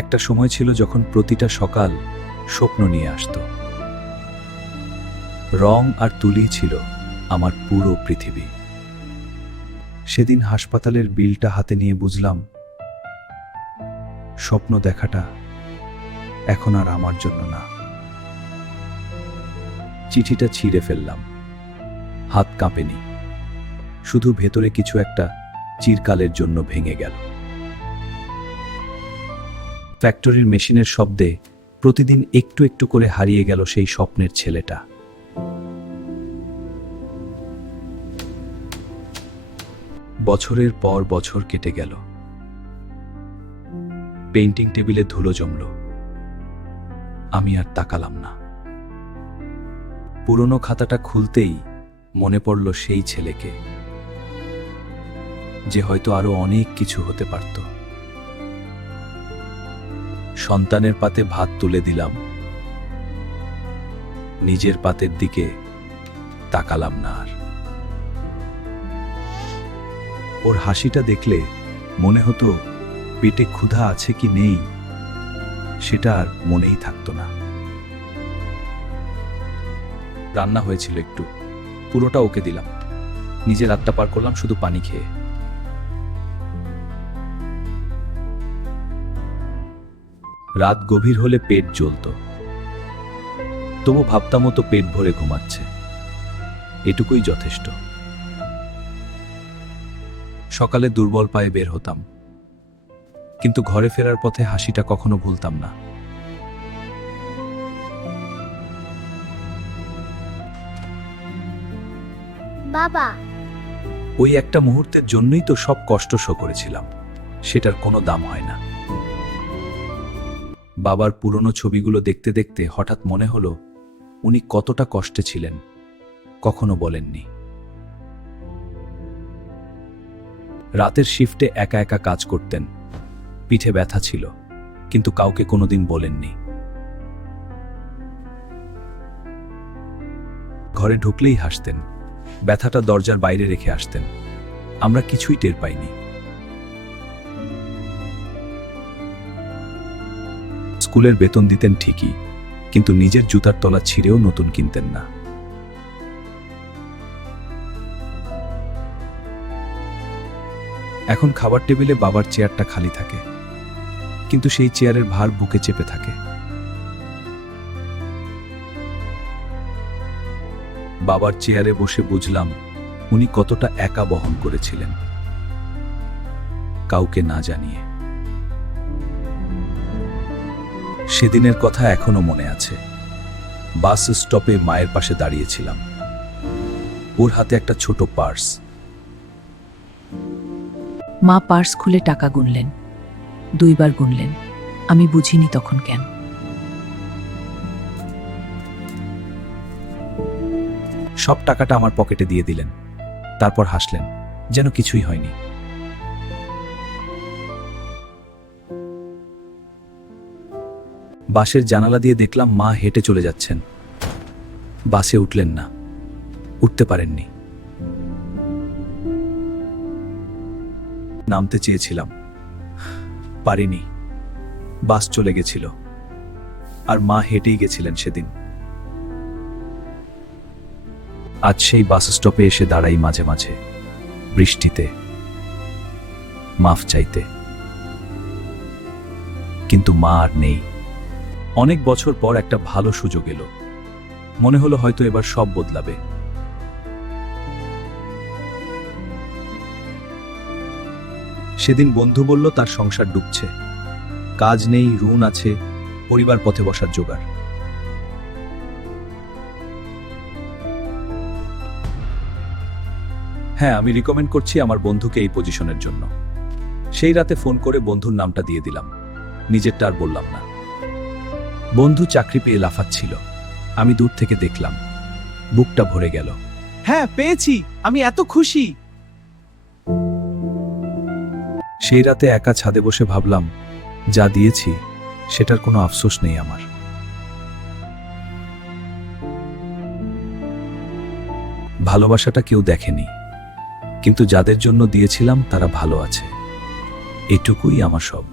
একটা সময় ছিল যখন প্রতিটা সকাল স্বপ্ন নিয়ে আসতো। রং আর তুলি ছিল আমার পুরো পৃথিবী। সেদিন হাসপাতালের বিলটা হাতে নিয়ে বুঝলাম স্বপ্ন দেখাটা এখন আর আমার জন্য না। চিঠিটা ছিঁড়ে ফেললাম, হাত কাঁপেনি, শুধু ভেতরে কিছু একটা চিরকালের জন্য ভেঙে গেল। ফ্যাক্টরির মেশিনের শব্দে প্রতিদিন একটু একটু করে হারিয়ে গেল সেই স্বপ্নের ছেলেটা। বছরের পর বছর কেটে গেল, পেইন্টিং টেবিলে ধুলো জমল, আমি আর তাকালাম না। পুরনো খাতাটা খুলতেই মনে পড়ল সেই ছেলেকে, যে হয়তো আরো অনেক কিছু হতে পারত। সন্তানের পাতে ভাত তুলে দিলাম, নিজের পাতের দিকে তাকালাম না আর। ওর হাসিটা দেখলে মনে হতো পেটে ক্ষুধা আছে কি নেই সেটা আর মনেই থাকতো না। রান্না হয়েছিল একটু, পুরোটা ওকে দিলাম, নিজে রাতটা পার করলাম শুধু পানি খেয়ে। রাত গভীর হলে পেট জ্বলত, তবু ভাবতাম তো পেট ভরে ঘুমাচ্ছে, এটুকুই যথেষ্ট। সকালে দুর্বল পায়ে বের হতাম, কিন্তু ঘরে ফেরার পথে হাসিটা কখনো ভুলতাম না। বাবা, ওই একটা মুহূর্তের জন্যই তো সব কষ্ট সহ্য করেছিলাম, সেটার কোনো দাম হয় না। বাবার পুরনো ছবিগুলো দেখতে দেখতে হঠাৎ মনে হলো উনি কতটা কষ্টে ছিলেন, কখনো বলেননি। রাতের শিফটে একা একা কাজ করতেন, পিঠে ব্যথা ছিল, কিন্তু কাউকে কোনোদিন বলেননি। ঘরে ঢুকলেই হাসতেন, ব্যথাটা দরজার বাইরে রেখে আসতেন, আমরা কিছুই টের পাইনি। স্কুলের বেতন দিতেন ঠিকই, কিন্তু নিজের জুতার তলা ছিঁড়েও নতুন কিনতেন না। এখন খাবার টেবিলে বাবার চেয়ারটা খালি থাকে, কিন্তু সেই চেয়ারের ভার বুকে চেপে থাকে। বাবার চেয়ারে বসে বুঝলাম উনি কতটা একা বহন করেছিলেন, কাউকে না জানিয়ে। সেদিনের কথা এখনো মনে আছে। বাস স্টপে মায়ের পাশে দাঁড়িয়েছিলাম, ওর হাতে একটা ছোট পার্স। মা পার্স খুলে টাকা গুনলেন, 2 বার গুনলেন। আমি বুঝিনি তখন কেন। সব টাকাটা আমার পকেটে দিয়ে দিলেন, তারপর হাসলেন যেন কিছুই হয়নি। বাসের জানালা দিয়ে দেখলাম মা হেঁটে চলে যাচ্ছেন। বাসে উঠলেন না, উঠতে পারেননি। নামতে চেয়েছিলাম, পারিনি। বাস চলে গেছিল, আর মা হেঁটেই গেছিলেন সেদিন। আজ সেই বাস স্টপে এসে দাঁড়াই মাঝে মাঝে, বৃষ্টিতে, মাফ চাইতে। কিন্তু মা আর নেই। অনেক বছর পর একটা ভালো সুযোগ এলো, মনে হলো হয়তো এবার সব বদলাবে। সেদিন বন্ধু বলল তার সংসার ডুবছে, কাজ নেই, ঋণ আছে, পরিবার পথে বসার জোগাড়। হ্যাঁ, আমি রিকমেন্ড করছি আমার বন্ধুকে এই পজিশনের জন্য। সেই রাতে ফোন করে বন্ধুর নামটা দিয়ে দিলাম, নিজেরটা আর বললাম না। বন্ধু চাকরি পেয়ে লাফাচ্ছিল, আমি দূর থেকে দেখলাম, বুকটা ভরে গেল। হ্যাঁ, পেয়েছি, আমি এত খুশি। সেই রাতে একা ছাদে বসে ভাবলাম, যা দিয়েছি সেটার কোনো আফসোস নেই আমার। ভালোবাসাটা কেউ দেখেনি, কিন্তু যাদের জন্য দিয়েছিলাম তারা ভালো আছে, এটুকুই আমার সব।